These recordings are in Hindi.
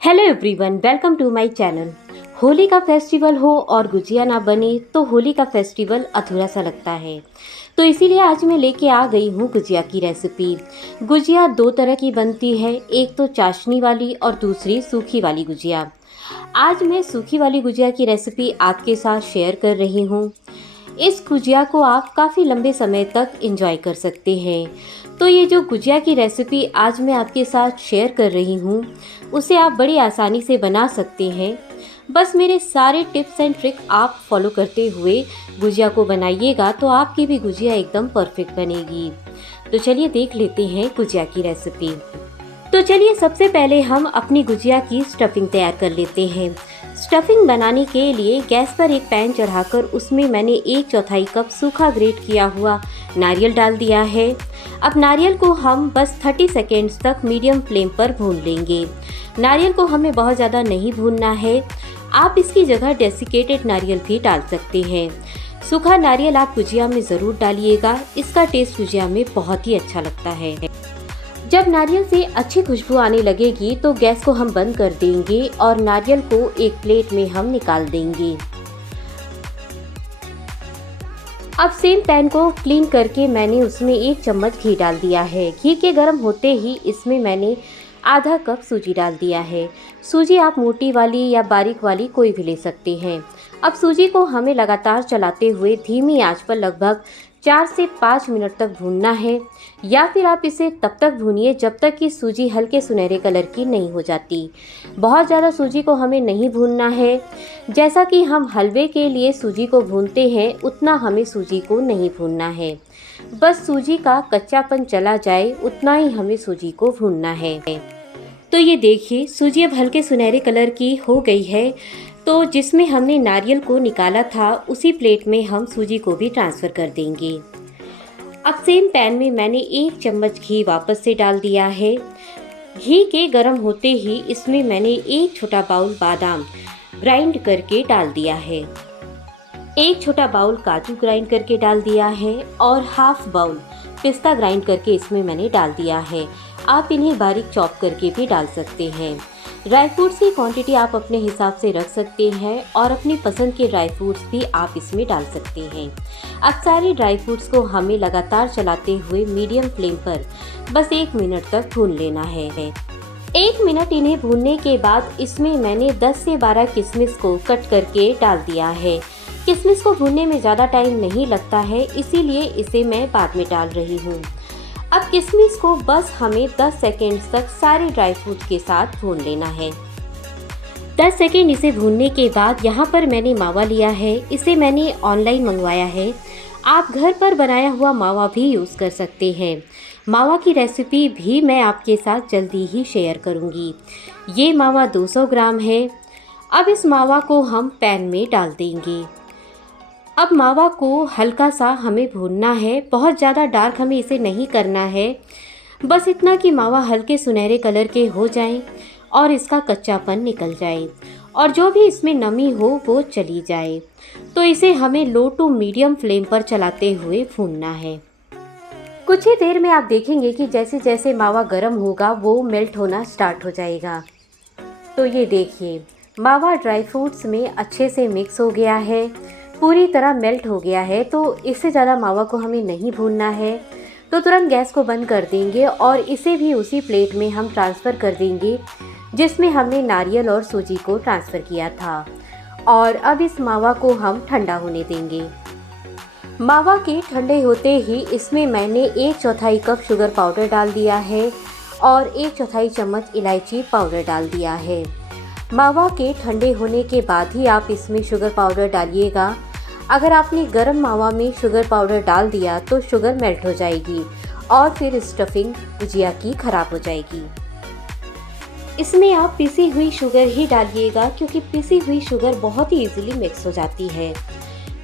Hello everyone, welcome to my channel. Holi का फेस्टिवल हो और गुजिया ना बने तो होली का फेस्टिवल अधूरा सा लगता है। तो इसीलिए आज मैं लेके आ गई हूँ गुजिया की रेसिपी। गुजिया दो तरह की बनती है, एक तो चाशनी वाली और दूसरी सूखी वाली गुजिया। आज मैं सूखी वाली गुजिया की रेसिपी आपके साथ शेयर कर रही हूँ। इस गुजिया को आप काफ़ी लंबे समय तक एंजॉय कर सकते हैं। तो ये जो गुजिया की रेसिपी आज मैं आपके साथ शेयर कर रही हूँ, उसे आप बड़ी आसानी से बना सकते हैं। बस मेरे सारे टिप्स एंड ट्रिक आप फॉलो करते हुए गुजिया को बनाइएगा तो आपकी भी गुजिया एकदम परफेक्ट बनेगी। तो चलिए देख लेते हैं गुजिया की रेसिपी। तो चलिए सबसे पहले हम अपनी गुजिया की स्टफिंग तैयार कर लेते हैं। स्टफिंग बनाने के लिए गैस पर एक पैन चढ़ाकर उसमें मैंने 1/4 कप सूखा ग्रेट किया हुआ नारियल डाल दिया है। अब नारियल को हम बस 30 सेकेंड्स तक मीडियम फ्लेम पर भून लेंगे। नारियल को हमें बहुत ज़्यादा नहीं भूनना है। आप इसकी जगह डेसिकेटेड नारियल भी डाल सकते हैं। सूखा नारियल आप गुजिया में ज़रूर डालिएगा, इसका टेस्ट गुजिया में बहुत ही अच्छा लगता है। जब नारियल से अच्छी खुशबू आने लगेगी तो गैस को हम बंद कर देंगे और नारियल को एक प्लेट में हम निकाल देंगे। अब सेम पैन को क्लीन करके मैंने उसमें 1 चम्मच घी डाल दिया है। घी के गर्म होते ही इसमें मैंने आधा कप सूजी डाल दिया है। सूजी आप मोटी वाली या बारीक वाली कोई भी ले सकते हैं। अब सूजी को हमें लगातार चलाते हुए धीमी आंच पर लगभग 4 से 5 मिनट तक भूनना है, या फिर आप इसे तब तक भूनिए जब तक कि सूजी हल्के सुनहरे कलर की नहीं हो जाती। बहुत ज़्यादा सूजी को हमें नहीं भूनना है। जैसा कि हम हलवे के लिए सूजी को भूनते हैं उतना हमें सूजी को नहीं भूनना है। बस सूजी का कच्चापन चला जाए उतना ही हमें सूजी को भूनना है। तो ये देखिए सूजी अब हल्के सुनहरे कलर की हो गई है। तो जिसमें हमने नारियल को निकाला था उसी प्लेट में हम सूजी को भी ट्रांसफ़र कर देंगे। अब सेम पैन में मैंने 1 चम्मच घी वापस से डाल दिया है। घी के गर्म होते ही इसमें मैंने 1 छोटा बाउल बादाम ग्राइंड करके डाल दिया है। 1 छोटा बाउल काजू ग्राइंड करके डाल दिया है और हाफ बाउल पिस्ता ग्राइंड करके इसमें मैंने डाल दिया है। आप इन्हें बारीक चॉप करके भी डाल सकते हैं। ड्राई फ्रूट्स की क्वांटिटी आप अपने हिसाब से रख सकते हैं और अपनी पसंद के ड्राई फ्रूट्स भी आप इसमें डाल सकते हैं। अब सारे ड्राई फ्रूट्स को हमें लगातार चलाते हुए मीडियम फ्लेम पर बस 1 मिनट तक भून लेना है। 1 मिनट इन्हें भूनने के बाद इसमें मैंने 10 से 12 किशमिश को कट करके डाल दिया है। किशमिश को भूनने में ज़्यादा टाइम नहीं लगता है, इसीलिए इसे मैं बाद में डाल रही हूँ। अब किशमिश को बस हमें 10 सेकेंड्स तक सारे ड्राई फ्रूट के साथ भून लेना है। 10 सेकेंड इसे भूनने के बाद यहाँ पर मैंने मावा लिया है। इसे मैंने ऑनलाइन मंगवाया है। आप घर पर बनाया हुआ मावा भी यूज़ कर सकते हैं। मावा की रेसिपी भी मैं आपके साथ जल्दी ही शेयर करूँगी। ये मावा 200 ग्राम है। अब इस मावा को हम पैन में डाल देंगे। अब मावा को हल्का सा हमें भूनना है, बहुत ज़्यादा डार्क हमें इसे नहीं करना है। बस इतना कि मावा हल्के सुनहरे कलर के हो जाएं और इसका कच्चापन निकल जाए और जो भी इसमें नमी हो वो चली जाए। तो इसे हमें लो टू मीडियम फ्लेम पर चलाते हुए भूनना है। कुछ ही देर में आप देखेंगे कि जैसे जैसे मावा गर्म होगा वो मेल्ट होना स्टार्ट हो जाएगा। तो ये देखिए मावा ड्राई फ्रूट्स में अच्छे से मिक्स हो गया है, पूरी तरह मेल्ट हो गया है। तो इससे ज़्यादा मावा को हमें नहीं भूनना है। तो तुरंत गैस को बंद कर देंगे और इसे भी उसी प्लेट में हम ट्रांसफ़र कर देंगे जिसमें हमने नारियल और सूजी को ट्रांसफ़र किया था। और अब इस मावा को हम ठंडा होने देंगे। मावा के ठंडे होते ही इसमें मैंने 1/4 कप शुगर पाउडर डाल दिया है और 1/4 चम्मच इलायची पाउडर डाल दिया है। मावा के ठंडे होने के बाद ही आप इसमें शुगर पाउडर डालिएगा। अगर आपने गर्म मावा में शुगर पाउडर डाल दिया तो शुगर मेल्ट हो जाएगी और फिर स्टफिंग गुजिया की ख़राब हो जाएगी। इसमें आप पिसी हुई शुगर ही डालिएगा क्योंकि पिसी हुई शुगर बहुत ही इजीली मिक्स हो जाती है।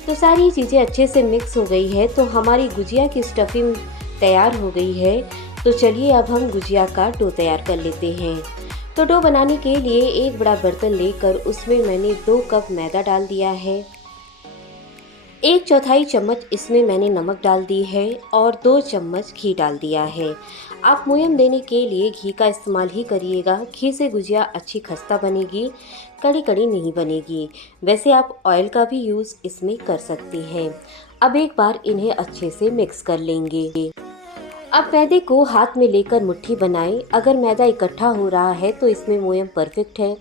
तो सारी चीज़ें अच्छे से मिक्स हो गई है तो हमारी गुजिया की स्टफिंग तैयार हो गई है। तो चलिए अब हम गुजिया का डो तैयार कर लेते हैं। तो डो बनाने के लिए एक बड़ा बर्तन लेकर उसमें मैंने 2 कप मैदा डाल दिया है। 1/4 चम्मच इसमें मैंने नमक डाल दी है और 2 चम्मच घी डाल दिया है। आप मोयम देने के लिए घी का इस्तेमाल ही करिएगा। घी से गुजिया अच्छी खस्ता बनेगी, कड़ी कड़ी नहीं बनेगी। वैसे आप ऑयल का भी यूज़ इसमें कर सकती हैं। अब एक बार इन्हें अच्छे से मिक्स कर लेंगे। अब मैदे को हाथ में लेकर मुट्ठी बनाएं। अगर मैदा इकट्ठा हो रहा है तो इसमें मोयम परफेक्ट है।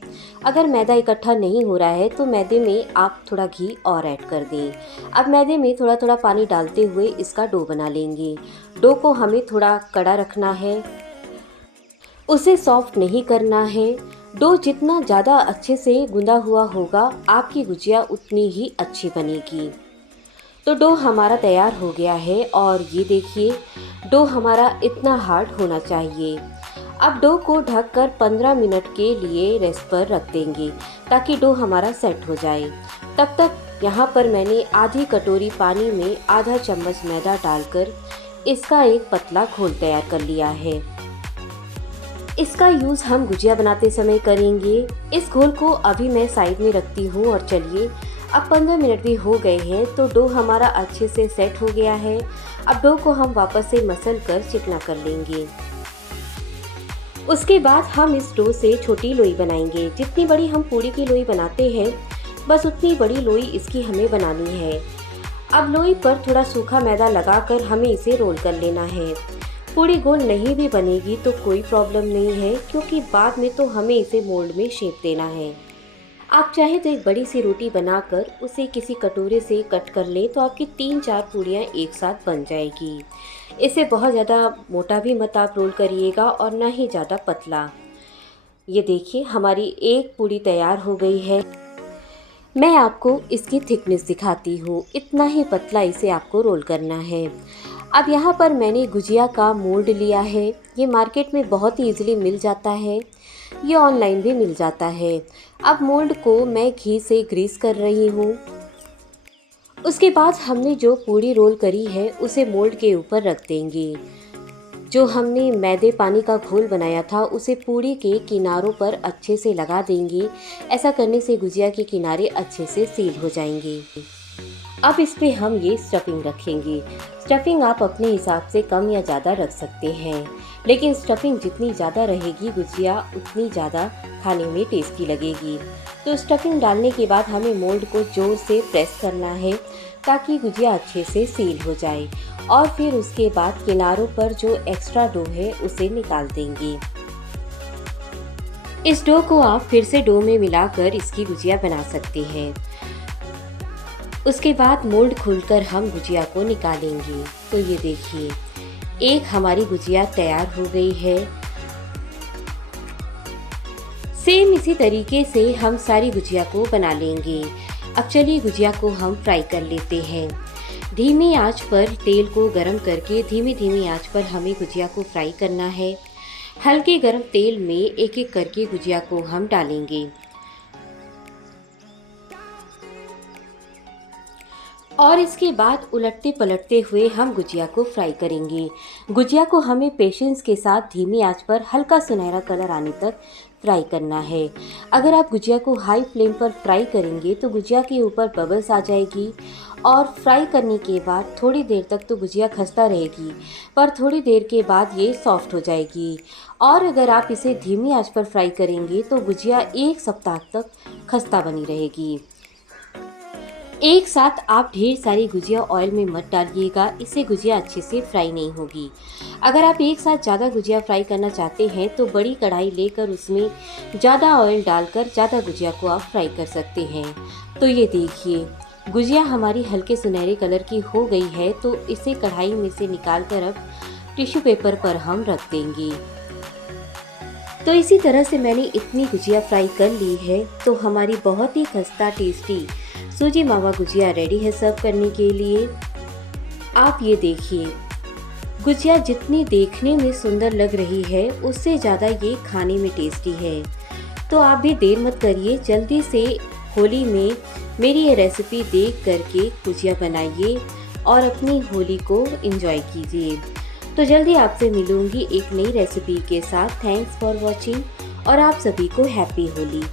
अगर मैदा इकट्ठा नहीं हो रहा है तो मैदे में आप थोड़ा घी और ऐड कर दें। अब मैदे में थोड़ा थोड़ा पानी डालते हुए इसका डो बना लेंगे। डो को हमें थोड़ा कड़ा रखना है, उसे सॉफ्ट नहीं करना है। डो जितना ज़्यादा अच्छे से गूंदा हुआ होगा, आपकी गुजिया उतनी ही अच्छी बनेगी। तो डो हमारा तैयार हो गया है और ये देखिए डो हमारा इतना हार्ड होना चाहिए। अब डो को ढककर 15 मिनट के लिए रेस्ट पर रख देंगे ताकि डो हमारा सेट हो जाए। तब तक यहाँ पर मैंने आधी कटोरी पानी में आधा चम्मच मैदा डालकर इसका एक पतला घोल तैयार कर लिया है। इसका यूज़ हम गुजिया बनाते समय करेंगे। इस घोल को अभी मैं साइड में रखती हूँ और चलिए अब 15 मिनट भी हो गए हैं तो डो हमारा अच्छे से सेट हो गया है। अब डो को हम वापस से मसल कर चिकना कर लेंगे। उसके बाद हम इस डो से छोटी लोई बनाएंगे। जितनी बड़ी हम पूड़ी की लोई बनाते हैं बस उतनी बड़ी लोई इसकी हमें बनानी है। अब लोई पर थोड़ा सूखा मैदा लगाकर हमें इसे रोल कर लेना है। पूड़ी गोल नहीं भी बनेगी तो कोई प्रॉब्लम नहीं है, क्योंकि बाद में तो हमें इसे मोल्ड में शेप देना है। आप चाहे तो एक बड़ी सी रोटी बनाकर उसे किसी कटोरे से कट कर लें तो आपकी 3-4 पूड़ियाँ एक साथ बन जाएगी। इसे बहुत ज़्यादा मोटा भी मत आप रोल करिएगा और ना ही ज़्यादा पतला। ये देखिए हमारी एक पूड़ी तैयार हो गई है। मैं आपको इसकी थिकनेस दिखाती हूँ। इतना ही पतला इसे आपको रोल करना है। अब यहाँ पर मैंने गुजिया का मोल्ड लिया है। ये मार्केट में बहुत ही ईजिली मिल जाता है, ये ऑनलाइन भी मिल जाता है। अब मोल्ड को मैं घी से ग्रीस कर रही हूँ। उसके बाद हमने जो पूड़ी रोल करी है उसे मोल्ड के ऊपर रख देंगे। जो हमने मैदे पानी का घोल बनाया था उसे पूड़ी के किनारों पर अच्छे से लगा देंगे। ऐसा करने से गुजिया के किनारे अच्छे से सील हो जाएंगे। अब इस पे हम ये स्टफिंग रखेंगे। स्टफिंग आप अपने हिसाब से कम या ज़्यादा रख सकते हैं, लेकिन स्टफिंग जितनी ज़्यादा रहेगी गुजिया उतनी ज़्यादा खाने में टेस्टी लगेगी। तो स्टफिंग डालने के बाद हमें मोल्ड को जोर से प्रेस करना है ताकि गुजिया अच्छे से सील हो जाए, और फिर उसके बाद किनारों पर जो एक्स्ट्रा डो है उसे निकाल देंगे। इस डो को आप फिर से डो में मिलाकर इसकी गुजिया बना सकते हैं। उसके बाद मोल्ड खोलकर हम गुजिया को निकालेंगे। तो ये देखिए एक हमारी गुजिया तैयार हो गई है। सेम इसी तरीके से हम सारी गुजिया को बना लेंगे। अब चलिए गुजिया को हम फ्राई कर लेते हैं। धीमी आंच पर तेल को गरम करके धीमी आंच पर हमें गुजिया को फ्राई करना है। हल्के गरम तेल में एक एक करके गुजिया को हम डालेंगे और इसके बाद उलटते पलटते हुए हम गुजिया को फ्राई करेंगे। गुजिया को हमें पेशेंस के साथ धीमी आंच पर हल्का सुनहरा कलर आने तक फ्राई करना है। अगर आप गुजिया को हाई फ्लेम पर फ्राई करेंगे तो गुजिया के ऊपर बबल्स आ जाएगी, और फ्राई करने के बाद थोड़ी देर तक तो गुजिया खस्ता रहेगी, पर थोड़ी देर के बाद ये सॉफ्ट हो जाएगी। और अगर आप इसे धीमी आंच पर फ्राई करेंगे तो गुजिया एक सप्ताह तक खस्ता बनी रहेगी। एक साथ आप ढेर सारी गुजिया ऑयल में मत डालिएगा, इससे गुजिया अच्छे से फ्राई नहीं होगी। अगर आप एक साथ ज़्यादा गुजिया फ्राई करना चाहते हैं तो बड़ी कढ़ाई लेकर उसमें ज़्यादा ऑयल डालकर ज़्यादा गुजिया को आप फ्राई कर सकते हैं। तो ये देखिए गुजिया हमारी हल्के सुनहरे कलर की हो गई है, तो इसे कढ़ाई में से निकाल कर अब टिश्यू पेपर पर हम रख देंगे। तो इसी तरह से मैंने इतनी गुजिया फ्राई कर ली है। तो हमारी बहुत ही खस्ता टेस्टी सूजी मावा गुजिया रेडी है सर्व करने के लिए। आप ये देखिए गुजिया जितनी देखने में सुंदर लग रही है उससे ज़्यादा ये खाने में टेस्टी है। तो आप भी देर मत करिए, जल्दी से होली में मेरी ये रेसिपी देख करके गुजिया बनाइए और अपनी होली को एंजॉय कीजिए। तो जल्दी आपसे मिलूंगी एक नई रेसिपी के साथ। थैंक्स फॉर वॉचिंग और आप सभी को हैप्पी होली।